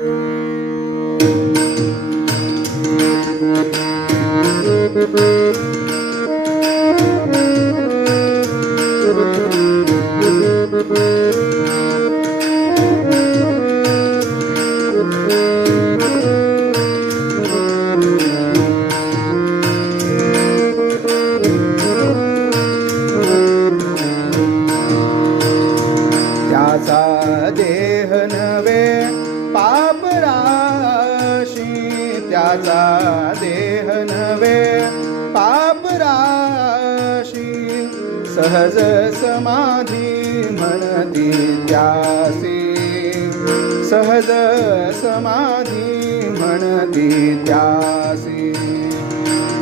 त्याचा त्याचा देह नवे पापराशी सहज समाधी म्हणती त्यासी. सहज समाधी म्हणती त्यासी.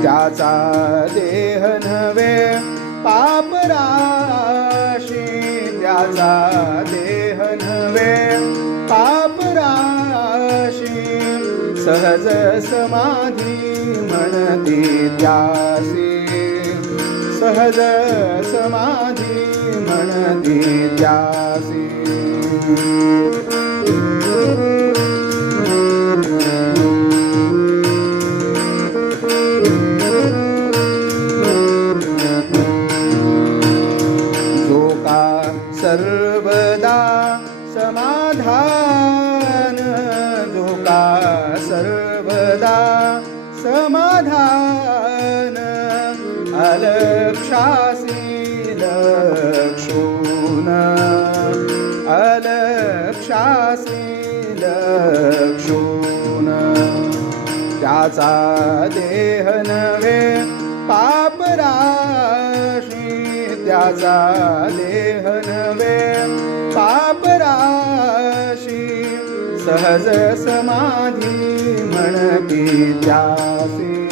त्याचा देह नवे पापराशी त्याचा सहज समाधी म्हणती त्यासी. सहज समाधी म्हणती त्यासी. त्याचा देह नव्हे पापराशी त्याचा देह नव्हे पापराशी सहज समाधी म्हणती त्यासी.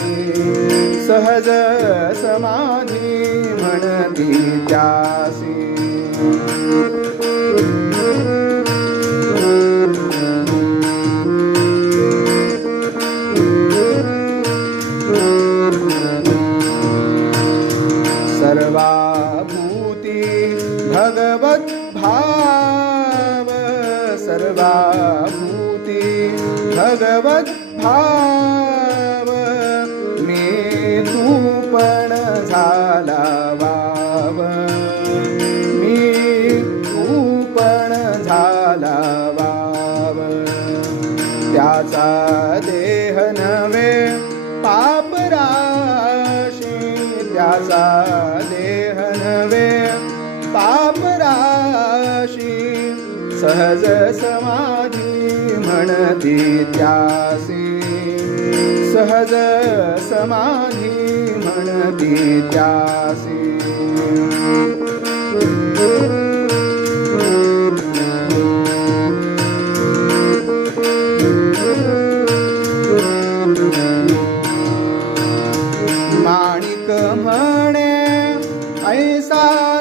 सहज समाधी म्हणती त्यासी. सर्वाभूति भगवत भाव सर्वाभूती भगवत भाव मी तू झाला वाव मी तूपण झाला वाव. त्याचा देह नव्हे पापराशी त्याचा देह सहज समाधी म्हणती त्यासी. सहज समाधी म्हणती त्यासी. माणिक म्हणे ऐसा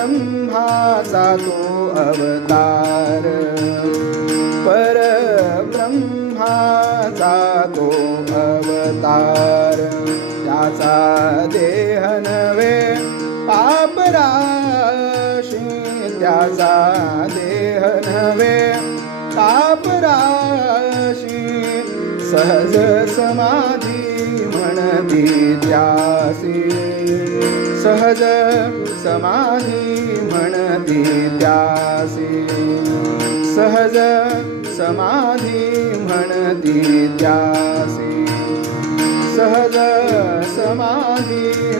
ब्रह्माचा तो अवतार. परब्रह्माचा तो अवतार. त्याचा देह नवे पापराशी त्याचा देह नवे पापराशी सहज समाधी त्यासी सहज समाधी म्हणती त्यासी सहज समाधी म्हणती त्यासी सहज समाधी